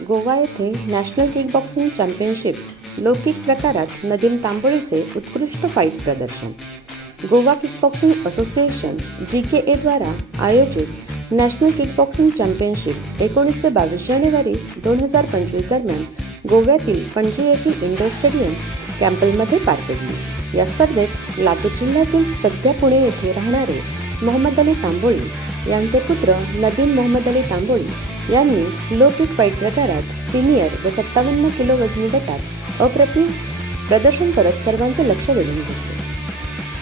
गोवा येथे national kickboxing championship लौकिक प्रकारात नदीम तांबोळीचे उत्कृष्ट फाईट प्रदर्शन. Goa kickboxing association G K एद्वारा आयोजित नॅशनल किकबॉक्सिंग चॅम्पियनशिप एकोणीस ते बावीस जानेवारी दोन हजार पंचवीस दरम्यान गोव्यातील पणजी येथील इंडोर स्टेडियम कॅम्पलमध्ये पार पडली. या स्पर्धेत लातूर जिल्ह्यातील सध्या पुणे येथे राहणारे मोहम्मद अली तांबोळी यांचे पुत्र नदीम मोहम्मद अली तांबोळी यांनी लोकिक फाईट प्रकारात सिनियर व सत्तावन्न किलो वजनी गटात अप्रतिम प्रदर्शन करत सर्वांचे लक्ष वेधून घेतले.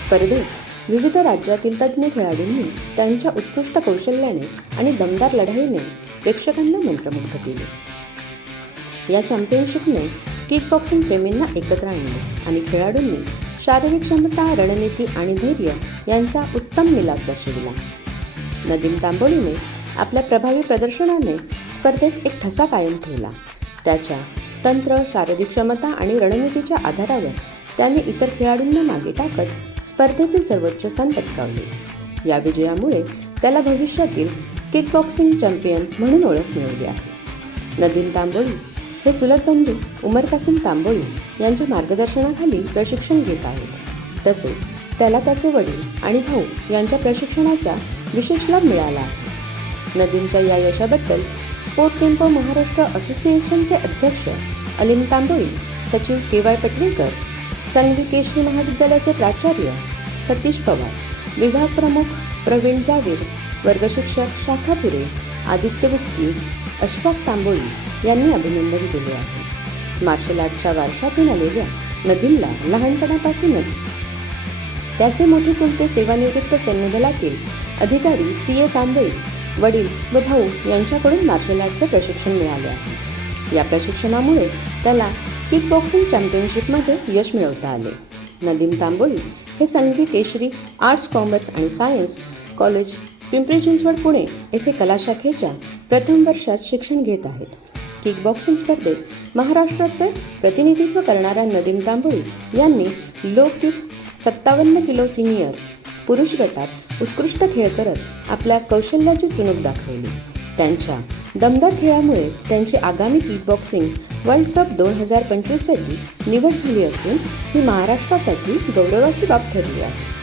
स्पर्धेत विविध राज्यातील तज्ज्ञ खेळाडूंनी त्यांच्या उत्कृष्ट कौशल्याने आणि दमदार लढाईने प्रेक्षकांना मंत्रमुग्ध केले. या चॅम्पियनशिपने किक बॉक्सिंग प्रेमींना एकत्र आणले आणि खेळाडूंनी शारीरिक क्षमता रणनीती आणि धैर्य यांचा उत्तम मिलाप दर्शविला. नदीम तांबोलीने आपल्या प्रभावी प्रदर्शनाने स्पर्धेत एक ठसा कायम ठेवला. त्याच्या तंत्र शारीरिक क्षमता आणि रणनीतीच्या आधारावर त्याने इतर खेळाडूंना मागे टाकत स्पर्धेतील सर्वोच्च स्थान पटकावले. या विजयामुळे त्याला भविष्यातील किकबॉक्सिंग चॅम्पियन म्हणून ओळख मिळवली आहे. नदीम तांबोळी हे चुलत बंधू उमर कासिम तांबोळी यांच्या मार्गदर्शनाखाली प्रशिक्षण घेत आहेत. तसेच त्याला त्याचे वडील आणि भाऊ यांच्या प्रशिक्षणाचा विशेष लाभ मिळाला आहे. नदीमच्या या यशाबद्दल स्पोर्ट टेम्पो महाराष्ट्र असोसिएशनचे अध्यक्ष अलीम तांबोळी सचिव के वाय पटवेकर संगवी केशरी महाविद्यालयाचे प्राचार्य सतीश पवार विभाग प्रमुख प्रवीण जावेद वर्गशिक्षक शाखापुरे आदित्य बुक्की अशफाक तांबोळी यांनी अभिनंदन केले आहे. मार्शल आर्टच्या वारशातून आलेल्या नदीमला लहानपणापासूनच त्याचे मोठे चुलते सेवानिवृत्त सैन्यदलातील अधिकारी सी ए तांबे वडील व भाऊ यांच्याकडून मार्शल आर्टचे प्रशिक्षण मिळाले आहे. या प्रशिक्षणामुळे त्याला किक बॉक्सिंग चॅम्पियनशिपमध्ये यश मिळवता आले. नदीम तांबोळी हे संगवी केशरी आर्ट्स कॉमर्स आणि सायन्स कॉलेज पिंपरी चिंचवड पुणे येथे कला शाखेच्या प्रथम वर्षात शिक्षण घेत आहेत. किक बॉक्सिंग स्पर्धेत महाराष्ट्राचे प्रतिनिधित्व करणाऱ्या नदीम तांबोळी यांनी लो किक सत्तावन्न किलो सिनियर पुरुष गटात उत्कृष्ट खेळ करत आपल्या कौशल्याची चुणूक दाखवली. त्यांच्या दमदार खेळामुळे त्यांची आगामी किकबॉक्सिंग वर्ल्ड कप दोन हजार पंचवीससाठी निवड झाली असून ही महाराष्ट्रासाठी गौरवाची बाब ठरली आहे.